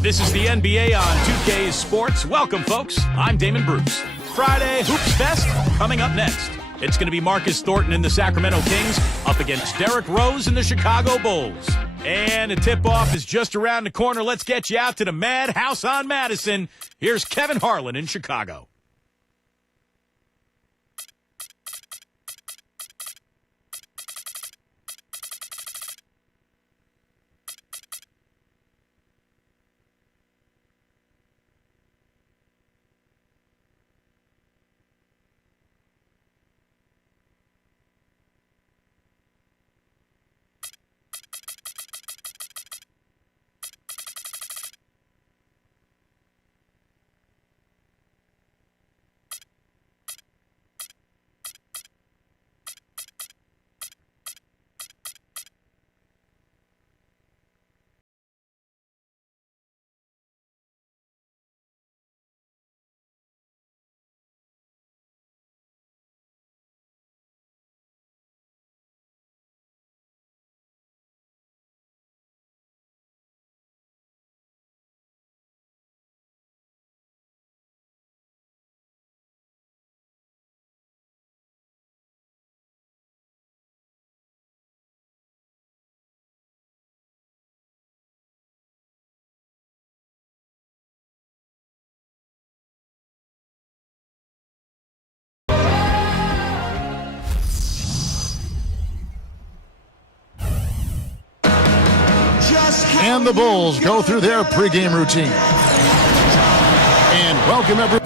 This is the NBA on 2K Sports. Welcome, folks. I'm Damon Bruce. Friday Hoops Fest coming up next. It's going to be Marcus Thornton and the Sacramento Kings up against Derrick Rose and the Chicago Bulls. And the tip-off is just around the corner. Let's get you out to the Madhouse on Madison. Here's Kevin Harlan in Chicago. And the Bulls go through their pregame routine. And welcome everyone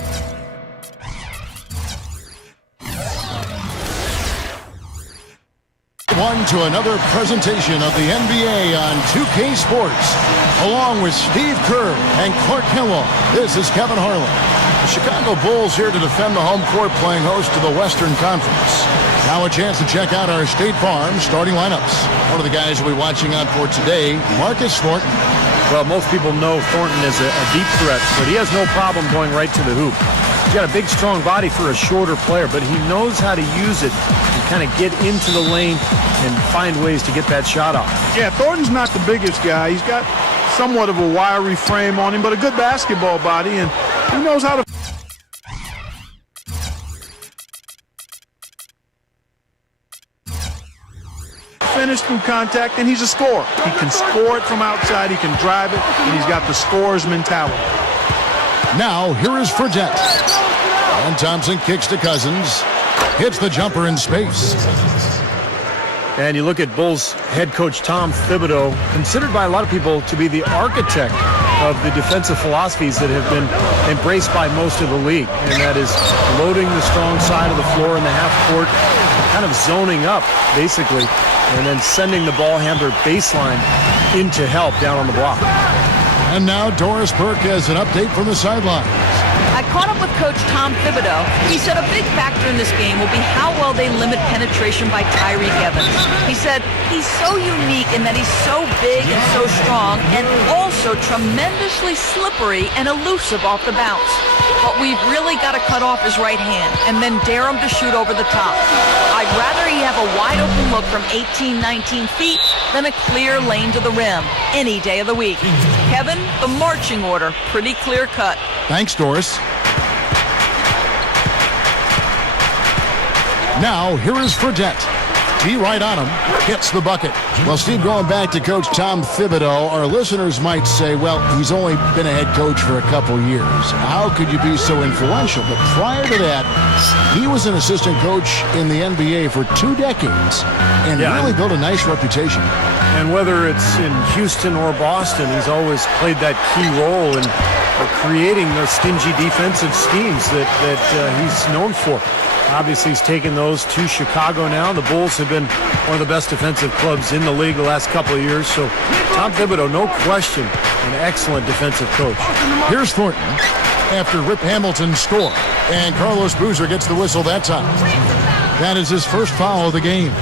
to another presentation of the NBA on 2K Sports. Along with Steve Kerr and Clark Kellogg, this is Kevin Harlan. The Chicago Bulls here to defend the home court, playing host to the Western Conference. Now a chance to check out our State Farm starting lineups. One of the guys we'll be watching out for today, Marcus Thornton. Well, most people know Thornton is a deep threat, but he has no problem going right to the hoop. He's got a big, strong body for a shorter player, but he knows how to use it to kind of get into the lane and find ways to get that shot off. Yeah, Thornton's not the biggest guy. He's got somewhat of a wiry frame on him, but a good basketball body, and he knows how to finish through contact, and he's a scorer. He can score it from outside, he can drive it, and he's got the scorer's mentality. Now, here is Fredette. And Thompson kicks to Cousins. Hits the jumper in space. And you look at Bulls head coach Tom Thibodeau, considered by a lot of people to be the architect of the defensive philosophies that have been embraced by most of the league. And that is loading the strong side of the floor in the half court, kind of zoning up, basically, and then sending the ball handler baseline into help down on the block. And now Doris Burke has an update from the sidelines. I caught up with Coach Tom Thibodeau. He said a big factor in this game will be how well they limit penetration by Tyreke Evans. He said he's so unique in that he's so big and so strong and also tremendously slippery and elusive off the bounce. But we've really got to cut off his right hand and then dare him to shoot over the top. I'd rather he have a wide open look from 18, 19 feet than a clear lane to the rim any day of the week. Kevin, the marching order, pretty clear cut. Thanks, Doris. Now, here is Fredette. He right on him, hits the bucket. Well, Steve, going back to Coach Tom Thibodeau, our listeners might say, well, he's only been a head coach for a couple years. How could you be so influential? But prior to that, he was an assistant coach in the NBA for 2 decades and really built a nice reputation. And whether it's in Houston or Boston, he's always played that key role in creating those stingy defensive schemes that he's known for. Obviously, he's taken those to Chicago now. The Bulls have been one of the best defensive clubs in the league the last couple of years. So Tom Thibodeau, no question, an excellent defensive coach. Here's Thornton after Rip Hamilton's score. And Carlos Boozer gets the whistle that time. That is his first foul of the game.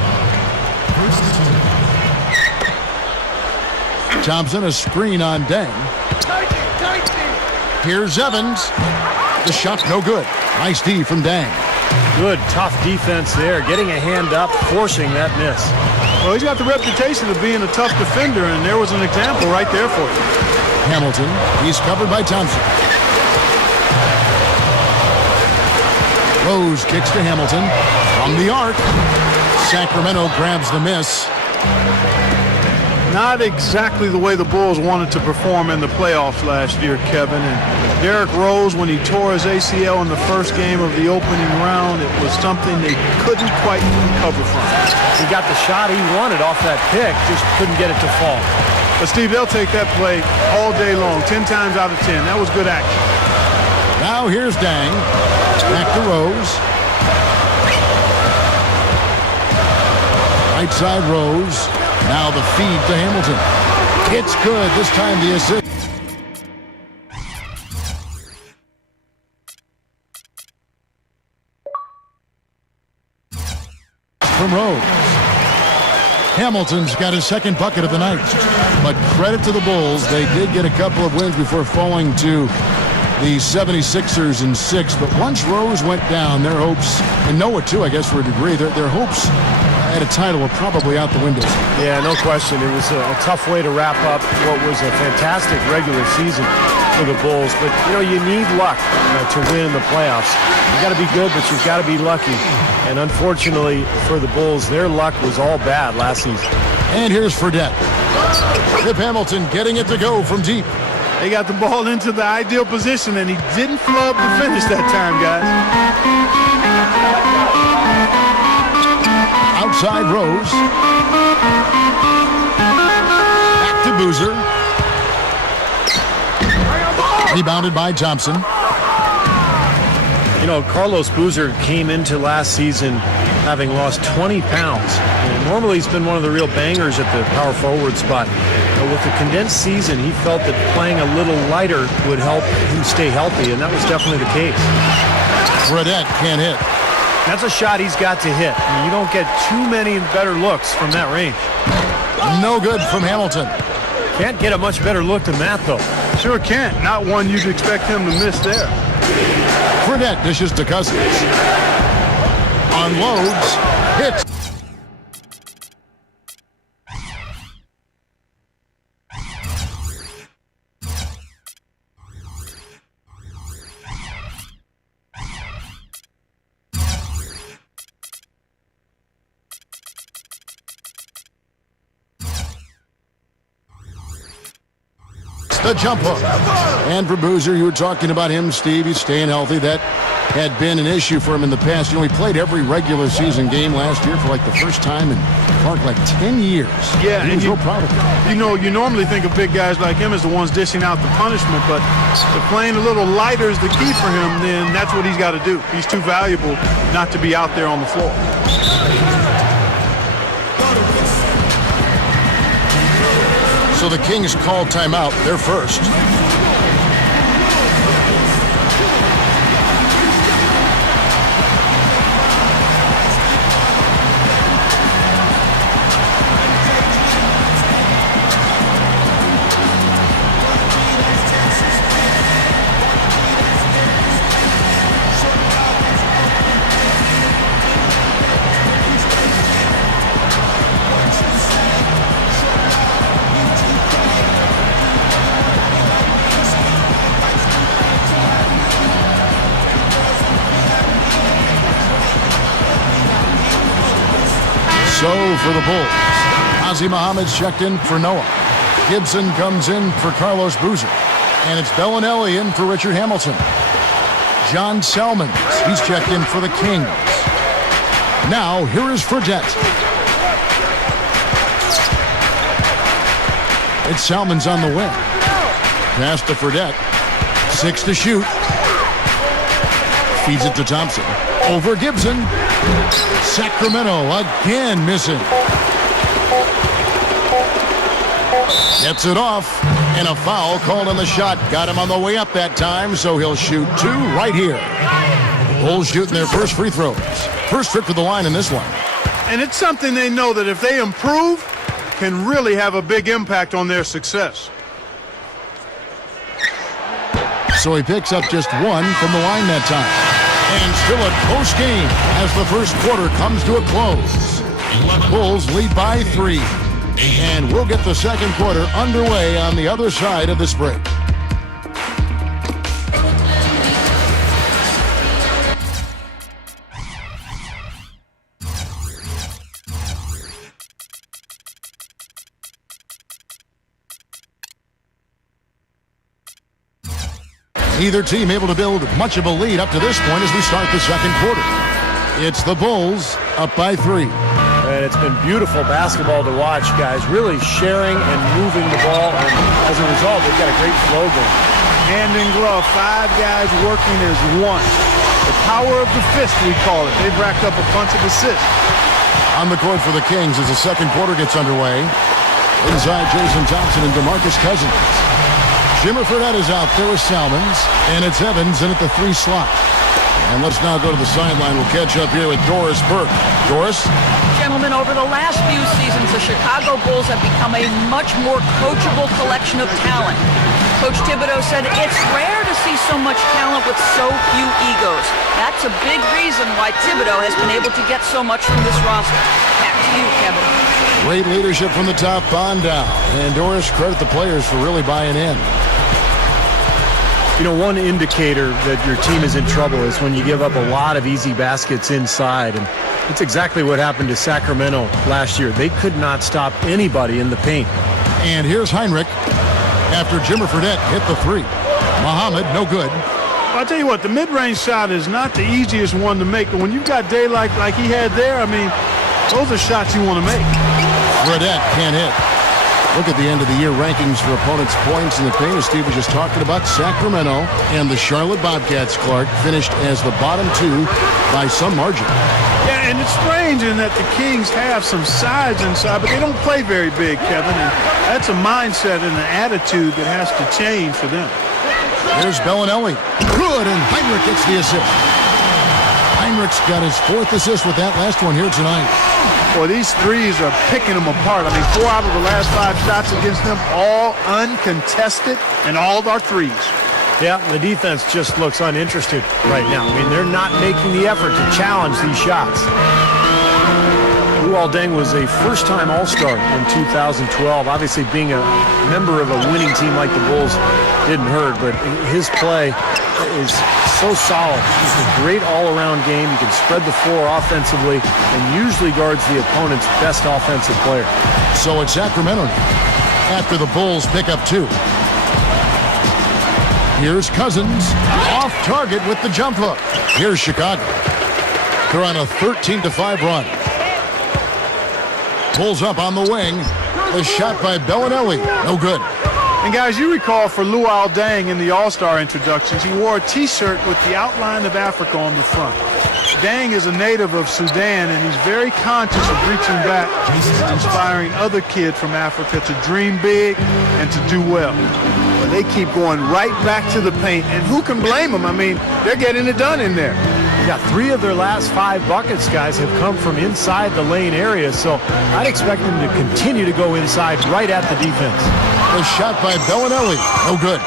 Thompson, a screen on Deng. Here's Evans. The shot no good. Nice D from Deng. Good, tough defense there, getting a hand up, forcing that miss. Well, he's got the reputation of being a tough defender, and there was an example right there for you. Hamilton. He's covered by Thompson. Rose kicks to Hamilton. From the arc. Sacramento grabs the miss. Not exactly the way the Bulls wanted to perform in the playoffs last year, Kevin. And Derrick Rose, when he tore his ACL in the first game of the opening round, it was something they couldn't quite recover from. He got the shot he wanted off that pick, just couldn't get it to fall. But Steve, they'll take that play all day long, 10 times out of 10. That was good action. Now here's Dang. Back to Rose. Right side Rose. Now the feed to Hamilton. It's good. This time the assist. From Rose. Hamilton's got his second bucket of the night. But credit to the Bulls. They did get a couple of wins before falling to the 76ers in 6. But once Rose went down, their hopes, and Noah too, I guess, for a degree, their hopes at a title were probably out the window. Yeah, no question. It was a tough way to wrap up what was a fantastic regular season for the Bulls. But, you know, you need luck to win in the playoffs. You've got to be good, but you've got to be lucky. And unfortunately for the Bulls, their luck was all bad last season. And here's Fredette. Rip Hamilton getting it to go from deep. They got the ball into the ideal position, and he didn't flub the finish that time, guys. Outside Rose. Back to Boozer. Rebounded by Thompson. You know, Carlos Boozer came into last season having lost 20 pounds. And normally he's been one of the real bangers at the power forward spot. But with the condensed season, he felt that playing a little lighter would help him stay healthy, and that was definitely the case. Fredette can't hit. That's a shot he's got to hit. I mean, you don't get too many better looks from that range. No good from Hamilton. Can't get a much better look than that, though. Sure can't. Not one you'd expect him to miss there. Fredette dishes to Cousins. Unloads. Hits. The jump hook. And for Boozer, you were talking about him, Steve. He's staying healthy. That had been an issue for him in the past. You know, he played every regular season game last year for like the first time in like 10 years. Yeah, he was real proud of it. You know, you normally think of big guys like him as the ones dishing out the punishment, but if playing a little lighter is the key for him, then that's what he's got to do. He's too valuable not to be out there on the floor. So the Kings call timeout. They're first. So for the Bulls, Ozzie Muhammad's checked in for Noah. Gibson comes in for Carlos Boozer. And it's Bellinelli in for Richard Hamilton. John Salmons, he's checked in for the Kings. Now, here is Fredette. It's Salmons on the wing. Pass to Fredette. 6 to shoot. Feeds it to Thompson. Over Gibson. Sacramento again missing. Gets it off, and a foul called on the shot. Got him on the way up that time, so he'll shoot 2 right here. Bulls shooting their first free throws. First trip to the line in this one. And it's something they know that if they improve, can really have a big impact on their success. So he picks up just 1 from the line that time. And still a close game as the first quarter comes to a close. Bulls lead by 3. And we'll get the second quarter underway on the other side of this break. Neither team able to build much of a lead up to this point as we start the second quarter. It's the Bulls up by 3. And it's been beautiful basketball to watch, guys. Really sharing and moving the ball. And as a result, they've got a great flow going. Hand in glove, 5 guys working as one. The power of the fist, we call it. They've racked up a bunch of assists. On the court for the Kings as the second quarter gets underway. Inside, Jason Thompson and DeMarcus Cousins. Jimmer Fredette is out there with Salmons, and it's Evans in at the 3 slot. And let's now go to the sideline. We'll catch up here with Doris Burke. Doris? Gentlemen, over the last few seasons, the Chicago Bulls have become a much more coachable collection of talent. Coach Thibodeau said it's rare to see so much talent with so few egos. That's a big reason why Thibodeau has been able to get so much from this roster. Back to you, Kevin. Great leadership from the top on down. And Doris, credit the players for really buying in. You know, one indicator that your team is in trouble is when you give up a lot of easy baskets inside. And it's exactly what happened to Sacramento last year. They could not stop anybody in the paint. And here's Heinrich after Jimmer Fredette hit the 3. Muhammad, no good. I'll tell you what, the mid-range shot is not the easiest one to make, but when you've got daylight like he had there, I mean, those are shots you want to make. Fredette can't hit. Look at the end of the year rankings for opponents' points in the paint. As Steve was just talking about, Sacramento and the Charlotte Bobcats, Clark, finished as the bottom 2 by some margin. Yeah, and it's strange in that the Kings have some size inside, but they don't play very big, Kevin. And that's a mindset and an attitude that has to change for them. There's Bellinelli. Good, and Heinrich gets the assist. Heinrich's got his 4th assist with that last one here tonight. Boy, these threes are picking them apart. I mean, 4 out of the last 5 shots against them, all uncontested, and all are threes. Yeah, the defense just looks uninterested right now. I mean, they're not making the effort to challenge these shots. Luol Deng was a first-time All-Star in 2012. Obviously, being a member of a winning team like the Bulls didn't hurt, but his play is so solid. It's a great all-around game. He can spread the floor offensively and usually guards the opponent's best offensive player. So it's Sacramento after the Bulls pick up 2. Here's Cousins off target with the jump hook. Here's Chicago. They're on a 13-5 run. Pulls up on the wing. The shot by Bellinelli. No good. And guys, you recall for Luol Deng in the All-Star introductions, he wore a T-shirt with the outline of Africa on the front. Deng is a native of Sudan, and he's very conscious of reaching back and inspiring other kids from Africa to dream big and to do well. But they keep going right back to the paint, and who can blame them? I mean, they're getting it done in there. Yeah, 3 of their last 5 buckets, guys, have come from inside the lane area, so I'd expect them to continue to go inside right at the defense. The shot by Bellinelli. No good.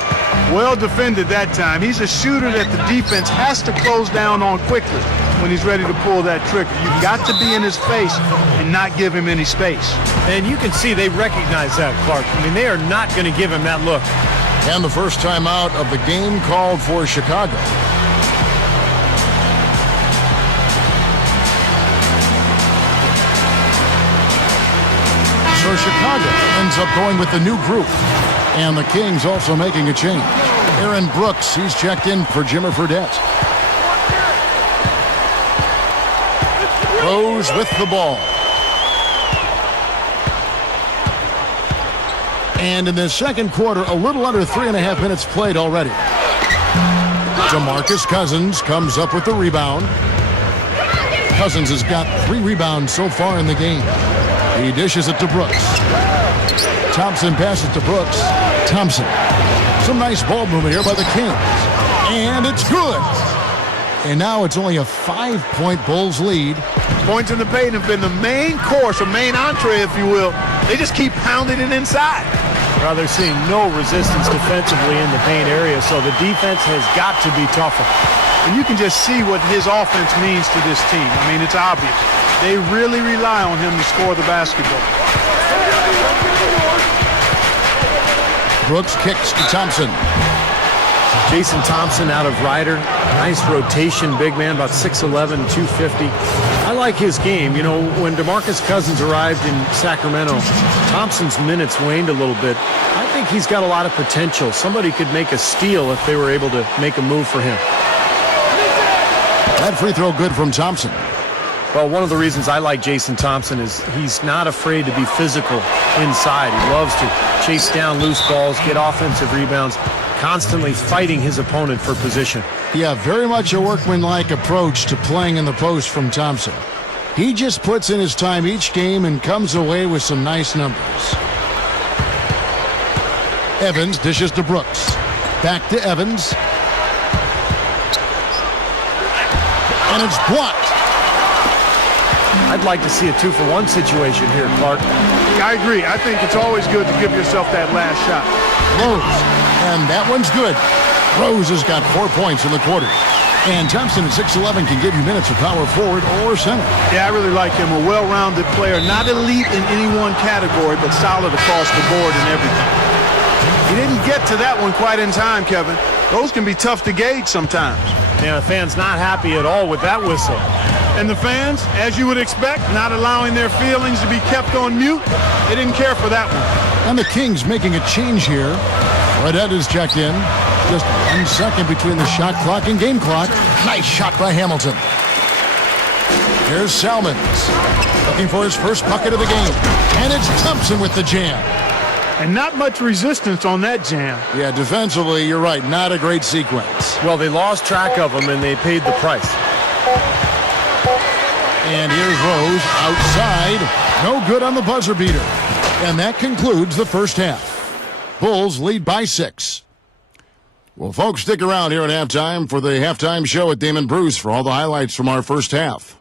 Well defended that time. He's a shooter that the defense has to close down on quickly when he's ready to pull that trigger. You've got to be in his face and not give him any space. And you can see they recognize that, Clark. I mean, they are not going to give him that look. And the first time out of the game called for Chicago. So Chicago ends up going with the new group. And the Kings also making a change. Aaron Brooks, he's checked in for Jimmer Fredette. Rose with the ball. And in the second quarter, a little under 3.5 minutes played already. DeMarcus Cousins comes up with the rebound. Cousins has got 3 rebounds so far in the game. He dishes it to Brooks. Thompson passes to Brooks. Thompson. Some nice ball movement here by the Kings. And it's good. And now it's only a 5-point Bulls lead. Points in the paint have been the main course, or main entree, if you will. They just keep pounding it inside. Well, they're seeing no resistance defensively in the paint area, so the defense has got to be tougher. And you can just see what his offense means to this team. I mean, it's obvious. They really rely on him to score the basketball. Brooks kicks to Thompson. Jason Thompson out of Ryder. Nice rotation, big man, about 6'11", 250. I like his game. You know, when DeMarcus Cousins arrived in Sacramento, Thompson's minutes waned a little bit. I think he's got a lot of potential. Somebody could make a steal if they were able to make a move for him. That free throw good from Thompson. Well, one of the reasons I like Jason Thompson is he's not afraid to be physical inside. He loves to chase down loose balls, get offensive rebounds, constantly fighting his opponent for position. Yeah, very much a workmanlike approach to playing in the post from Thompson. He just puts in his time each game and comes away with some nice numbers. Evans dishes to Brooks. Back to Evans. And it's blocked. I'd like to see a 2-for-1 situation here, Clark. I agree. I think it's always good to give yourself that last shot. Rose. And that one's good. Rose has got 4 points in the quarter. And Thompson at 6'11" can give you minutes of power forward or center. Yeah, I really like him. A well-rounded player. Not elite in any one category, but solid across the board and everything. He didn't get to that one quite in time, Kevin. Those can be tough to gauge sometimes. Yeah, the fans not happy at all with that whistle. And the fans, as you would expect, not allowing their feelings to be kept on mute. They didn't care for that one. And the Kings making a change here. Fredette is checked in. Just 1 second between the shot clock and game clock. Nice shot by Hamilton. Here's Salmons. Looking for his first bucket of the game. And it's Thompson with the jam. And not much resistance on that jam. Yeah, defensively, you're right. Not a great sequence. Well, they lost track of him, and they paid the price. And here's Rose outside. No good on the buzzer beater. And that concludes the first half. Bulls lead by 6. Well, folks, stick around here at halftime for the halftime show with Damon Bruce for all the highlights from our first half.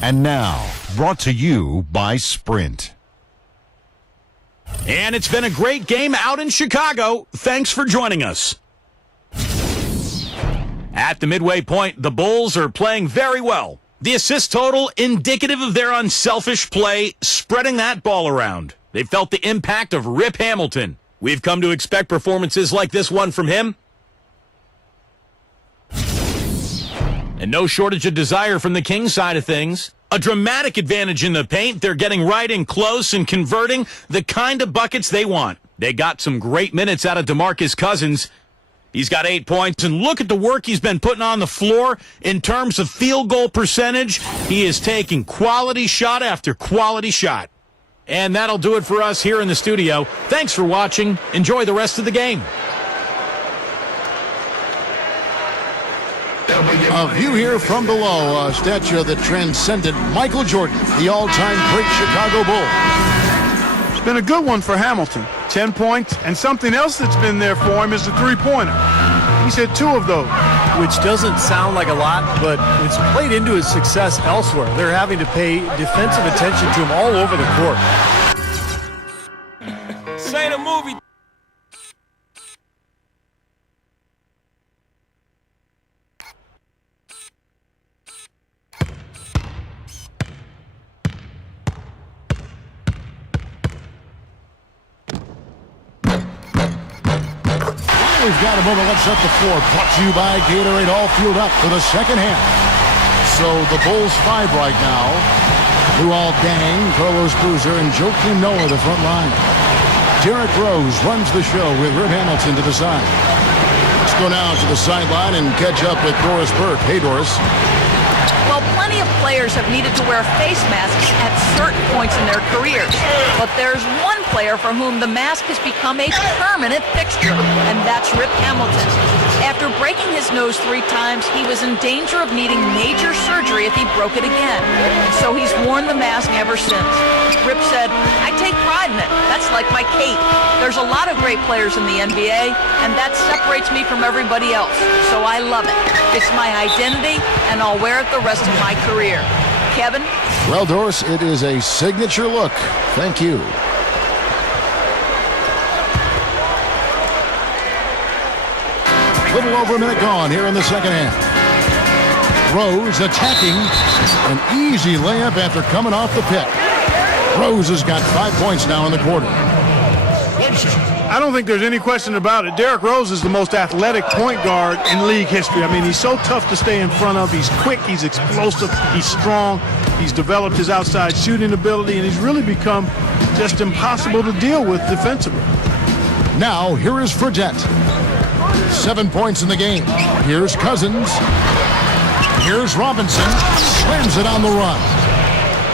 And now, brought to you by Sprint. And it's been a great game out in Chicago. Thanks for joining us. At the midway point, the Bulls are playing very well. The assist total indicative of their unselfish play, spreading that ball around. They felt the impact of Rip Hamilton. We've come to expect performances like this one from him. And no shortage of desire from the Kings side of things. A dramatic advantage in the paint. They're getting right in close and converting the kind of buckets they want. They got some great minutes out of DeMarcus Cousins. He's got 8 points, and look at the work he's been putting on the floor in terms of field goal percentage. He is taking quality shot after quality shot. And that'll do it for us here in the studio. Thanks for watching. Enjoy the rest of the game. A view here from below, a statue that transcended Michael Jordan, the all-time great Chicago Bull. It's been a good one for Hamilton. 10 points, and something else that's been there for him is the three-pointer. He's hit 2 of those. Which doesn't sound like a lot, but it's played into his success elsewhere. They're having to pay defensive attention to him all over the court. Say the movie. We've got a moment left set the floor. Brought to you by Gatorade, all fueled up for the second half. So the Bulls 5 right now. Luol Deng, Carlos Boozer, and Joakim Noah the front line. Derrick Rose runs the show with Rip Hamilton to the side. Let's go now to the sideline and catch up with Doris Burke. Hey, Doris. Well, plenty of players have needed to wear face masks at certain points in their careers. But there's one player for whom the mask has become a permanent fixture, and that's Rip Hamilton. After breaking his nose 3 times, he was in danger of needing major surgery if he broke it again. So he's worn the mask ever since. Rip said, "I take pride in it. That's like my cape. There's a lot of great players in the NBA, and that separates me from everybody else. So I love it. It's my identity, and I'll wear it the rest of my career." Kevin? Well, Doris, it is a signature look. Thank you. Little over a minute gone here in the second half. Rose attacking. An easy layup after coming off the pick. Rose has got 5 points now in the quarter. I don't think there's any question about it. Derrick Rose is the most athletic point guard in league history. I mean, he's so tough to stay in front of. He's quick, he's explosive, he's strong. He's developed his outside shooting ability, and he's really become just impossible to deal with defensively. Now, here is Fredette. 7 points in the game. Here's Cousins. Here's Robinson. Slams it on the run.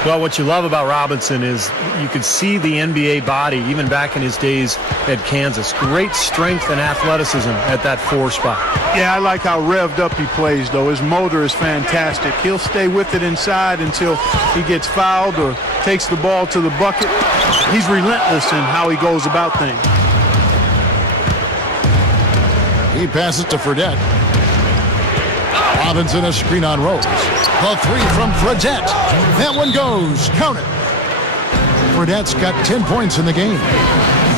Well, what you love about Robinson is you could see the NBA body even back in his days at Kansas. Great strength and athleticism at that 4 spot. Yeah, I like how revved up he plays, though. His motor is fantastic. He'll stay with it inside until he gets fouled or takes the ball to the bucket. He's relentless in how he goes about things. He passes to Fredette. Robinson a screen on Rose. The 3 from Fredette. That one goes. Count it. Fredette's got 10 points in the game.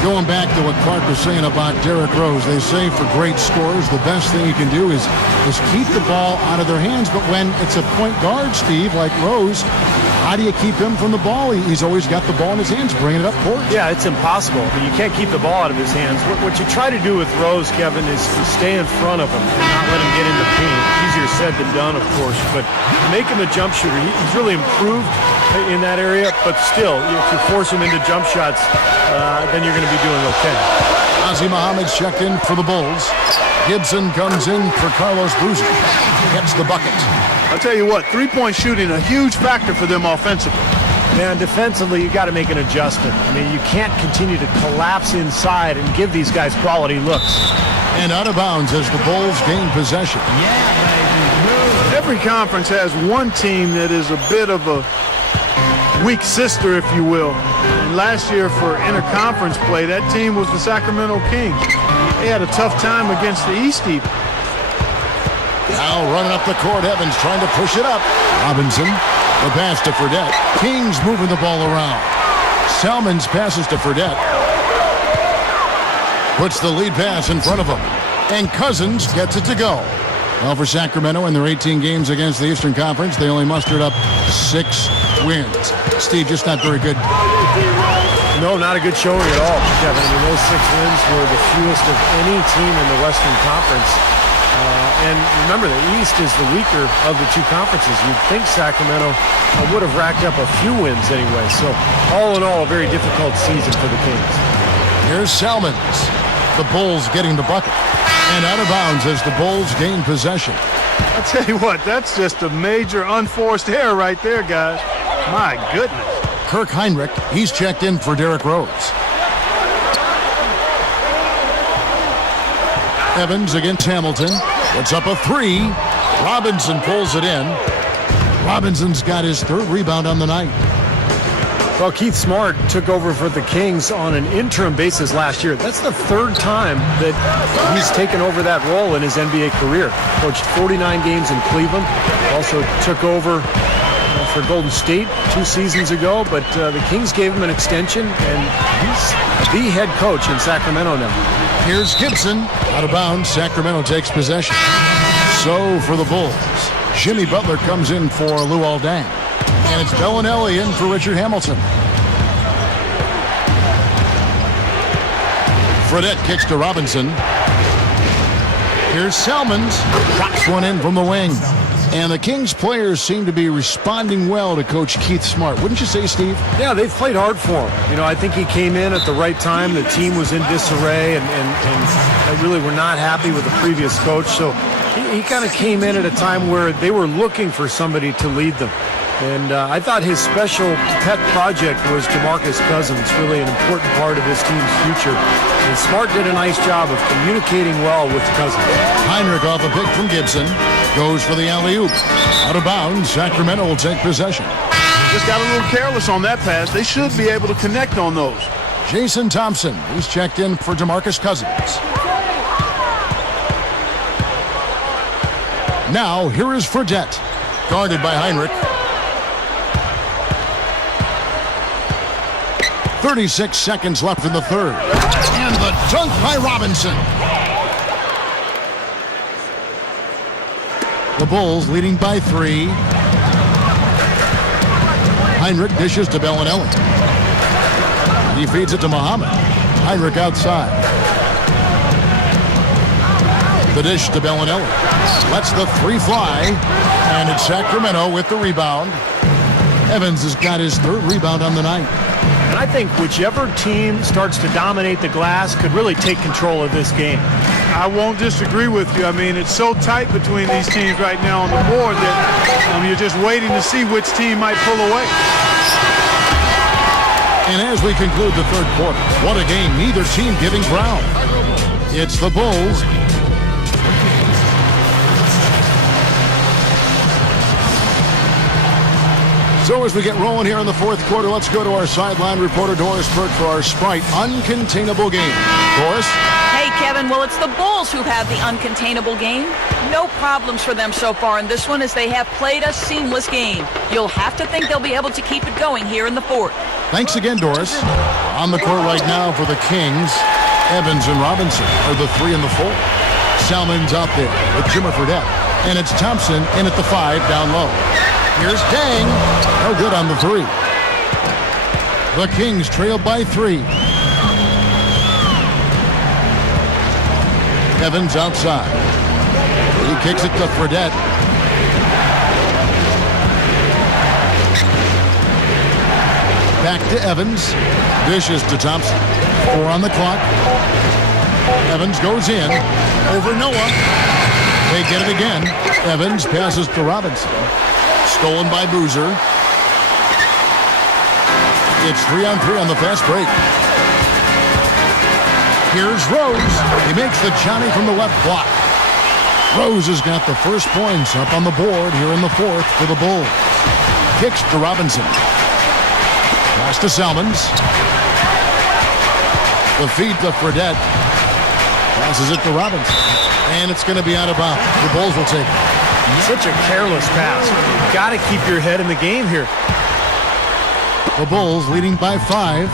Going back to what Clark was saying about Derrick Rose, they say for great scorers, the best thing you can do is keep the ball out of their hands. But when it's a point guard, Steve, like Rose, how do you keep him from the ball? He's always got the ball in his hands, bringing it up court. Yeah, it's impossible. You can't keep the ball out of his hands. What you try to do with Rose, Kevin, is to stay in front of him and not let him get in the paint. Easier said than done, of course, but make him a jump shooter. He's really improved in that area, but still, if you force him into jump shots, then you're going to be doing okay. Ozzie Muhammad's checked in for the Bulls. Gibson comes in for Carlos Boozer. Gets the bucket. I'll tell you what, three-point shooting, a huge factor for them offensively. Man, defensively, you got to make an adjustment. I mean, you can't continue to collapse inside and give these guys quality looks. And out of bounds as the Bulls gain possession. Every conference has one team that is a bit of a weak sister, if you will. And last year for interconference play, that team was the Sacramento Kings. They had a tough time against the East even. Now running up the court, Evans trying to push it up. Robinson, the pass to Fredette. Kings moving the ball around. Salmons passes to Fredette. Puts the lead pass in front of him. And Cousins gets it to go. Well, for Sacramento in their 18 games against the Eastern Conference, they only mustered up 6 wins. Steve, just not very good. No, not a good showing at all, Kevin. I mean, those 6 wins were the fewest of any team in the Western Conference. And remember, the East is the weaker of the 2 conferences. You'd think Sacramento would have racked up a few wins anyway. So, all in all, a very difficult season for the Kings. Here's Salmons. The Bulls getting the bucket. And out of bounds as the Bulls gain possession. I'll tell you what, that's just a major unforced error right there, guys. My goodness. Kirk Heinrich, he's checked in for Derrick Rose. Evans against Hamilton. Puts up a 3. Robinson pulls it in. Robinson's got his 3rd rebound on the night. Well, Keith Smart took over for the Kings on an interim basis last year. That's the 3rd time that he's taken over that role in his NBA career. Coached 49 games in Cleveland. Also took over for Golden State 2 seasons ago, but the Kings gave him an extension, and he's the head coach in Sacramento now. Here's Gibson. Out of bounds, Sacramento takes possession. So for the Bulls, Jimmy Butler comes in for Lou Aldang. And it's Bellinelli in for Richard Hamilton. Fredette kicks to Robinson. Here's Salmons. Drops one in from the wing. And the Kings players seem to be responding well to Coach Keith Smart. Wouldn't you say, Steve? Yeah, they've played hard for him. You know, I think he came in at the right time. The team was in disarray, and they really were not happy with the previous coach. So he kind of came in at a time where they were looking for somebody to lead them. And I thought his special pet project was DeMarcus Cousins, really an important part of this team's future. And Smart did a nice job of communicating well with Cousins. Heinrich off a pick from Gibson. Goes for the alley-oop. Out of bounds, Sacramento will take possession. Just got a little careless on that pass. They should be able to connect on those. Jason Thompson, he's checked in for DeMarcus Cousins. Now, here is Fredette. Guarded by Heinrich. 36 seconds left in the 3rd. And the dunk by Robinson. The Bulls leading by 3. Heinrich dishes to Bellinelli. He feeds it to Muhammad. Heinrich outside. The dish to Bellinelli. Lets the three fly. And it's Sacramento with the rebound. Evans has got his third rebound on the night. And I think whichever team starts to dominate the glass could really take control of this game. I won't disagree with you. I mean, it's so tight between these teams right now on the board that you're just waiting to see which team might pull away. And as we conclude the third quarter, what a game, neither team giving ground. It's the Bulls. So as we get rolling here in the fourth quarter, let's go to our sideline reporter, Doris Burke, for our Sprite Uncontainable Game. Doris? Hey, Kevin. Well, it's the Bulls who have the uncontainable game. No problems for them so far in this one, as they have played a seamless game. You'll have to think they'll be able to keep it going here in the fourth. Thanks again, Doris. On the court right now for the Kings, Evans and Robinson are the 3 and the 4. Salmon's out there with Jimmer Fredette. And it's Thompson in at the 5 down low. Here's Dang. No good on the 3. The Kings trail by 3. Evans outside. He kicks it to Fredette. Back to Evans. Dishes to Thompson. 4 on the clock. Evans goes in. Over Noah. They get it again. Evans passes to Robinson. Stolen by Boozer. It's 3-on-3 on the fast break. Here's Rose. He makes the Johnny from the left block. Rose has got the first points up on the board here in the fourth for the Bulls. Kicks to Robinson. Pass to Salmons. The feed to Fredette. Passes it to Robinson. And it's going to be out of bounds. The Bulls will take it. Such a careless pass. You've got to keep your head in the game here. The Bulls leading by 5.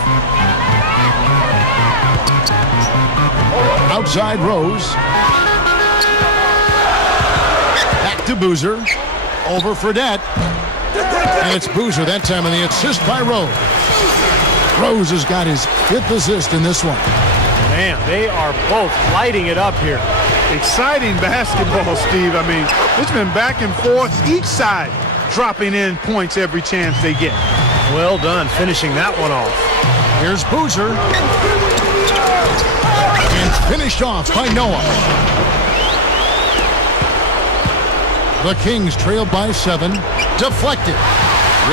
Outside Rose. Back to Boozer. Over Fredette. And it's Boozer that time, and the assist by Rose. Rose has got his 5th assist in this one. Man, they are both lighting it up here. Exciting basketball, Steve. I mean, it's been back and forth, each side dropping in points every chance they get. Well done, finishing that one off. Here's Boozer. And finished off by Noah. The Kings trail by 7. Deflected.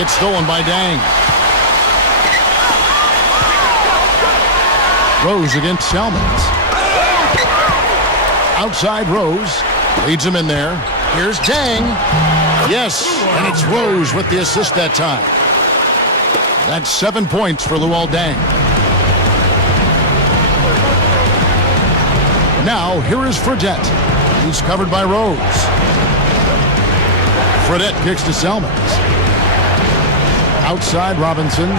It's stolen by Dang. Rose against Salmons. Outside Rose. Leads him in there. Here's Dang. Yes, and it's Rose with the assist that time. That's 7 points for Luol Deng. Now, here is Fredette. He's covered by Rose. Fredette kicks to Salmons. Outside Robinson.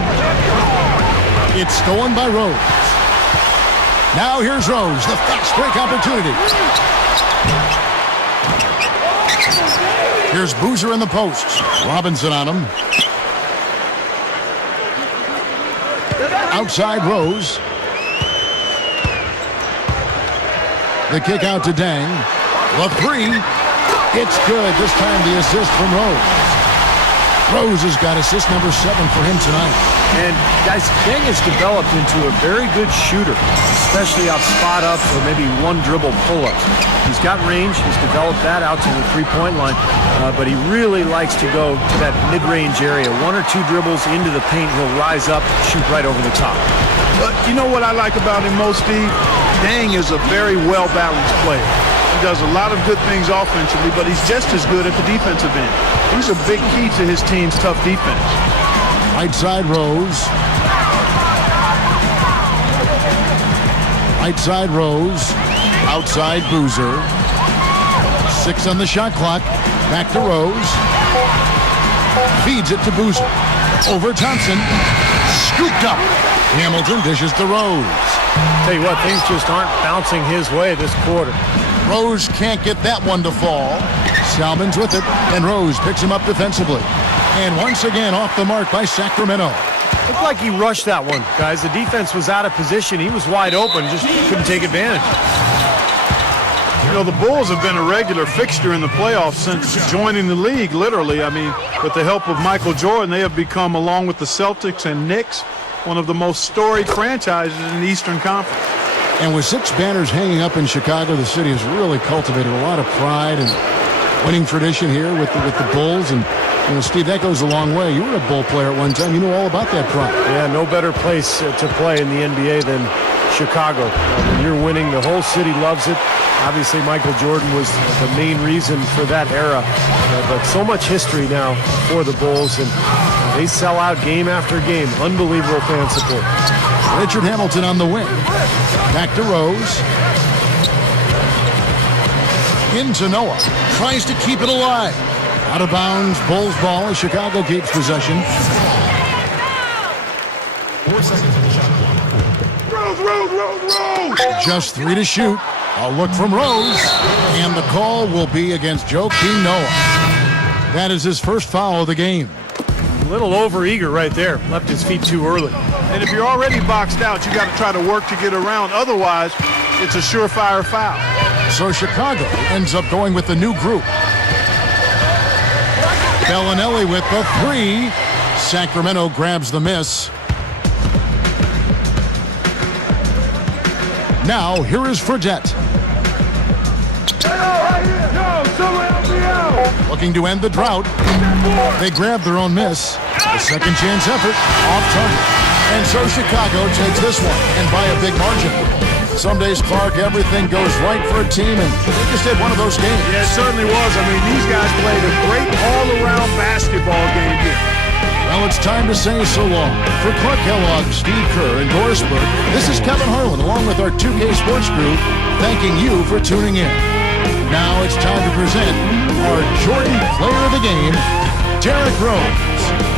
It's stolen by Rose. Now here's Rose, the fast break opportunity. Here's Boozer in the posts. Robinson on him. Outside Rose. The kick out to Dang. The 3. It's good. This time the assist from Rose. Rose has got assist number 7 for him tonight. And guys, Dang has developed into a very good shooter, especially off spot-ups or maybe one dribble pull-ups. He's got range. He's developed that out to the three-point line, but he really likes to go to that mid-range area. 1 or 2 dribbles into the paint, he'll rise up, shoot right over the top. But you know what I like about him most, Steve? Dang is a very well-balanced player. He does a lot of good things offensively, but he's just as good at the defensive end. He's a big key to his team's tough defense. Right side Rose. Right side Rose. Outside Boozer. 6 on the shot clock. Back to Rose. Feeds it to Boozer. Over Thompson. Scooped up. Hamilton dishes to Rose. Tell you what, things just aren't bouncing his way this quarter. Rose can't get that one to fall. Salmon's with it, and Rose picks him up defensively. And once again, off the mark by Sacramento. Looked like he rushed that one, guys. The defense was out of position. He was wide open, just couldn't take advantage. You know, the Bulls have been a regular fixture in the playoffs since joining the league, literally. I mean, with the help of Michael Jordan, they have become, along with the Celtics and Knicks, one of the most storied franchises in the Eastern Conference. And with 6 banners hanging up in Chicago, the city has really cultivated a lot of pride and winning tradition here with the Bulls. And, you know, Steve, that goes a long way. You were a Bull player at one time. You know all about that pride. Yeah, no better place to play in the NBA than Chicago. When you're winning, the whole city loves it. Obviously, Michael Jordan was the main reason for that era. But so much history now for the Bulls, and they sell out game after game. Unbelievable fan support. Richard Hamilton on the wing. Back to Rose. Into Noah. Tries to keep it alive. Out of bounds. Bulls ball as Chicago keeps possession. 4 seconds on the shot clock. Rose. Just 3 to shoot. A look from Rose. And the call will be against Joakim Noah. That is his first foul of the game. A little overeager right there. Left his feet too early. And if you're already boxed out, you got to try to work to get around. Otherwise, it's a surefire foul. So Chicago ends up going with the new group. Bellinelli with the 3. Sacramento grabs the miss. Now, here is Fredette. Looking to end the drought. They grab their own miss. A second chance effort off target. And so Chicago takes this one, and by a big margin. Some days, Clark, everything goes right for a team, and they just had one of those games. Yeah, it certainly was. I mean, these guys played a great all-around basketball game here. Well, it's time to say so long. For Clark Kellogg, Steve Kerr, and Doris Burke, this is Kevin Harlan, along with our 2K Sports crew, thanking you for tuning in. Now it's time to present our Jordan Player of the Game, Derrick Rose.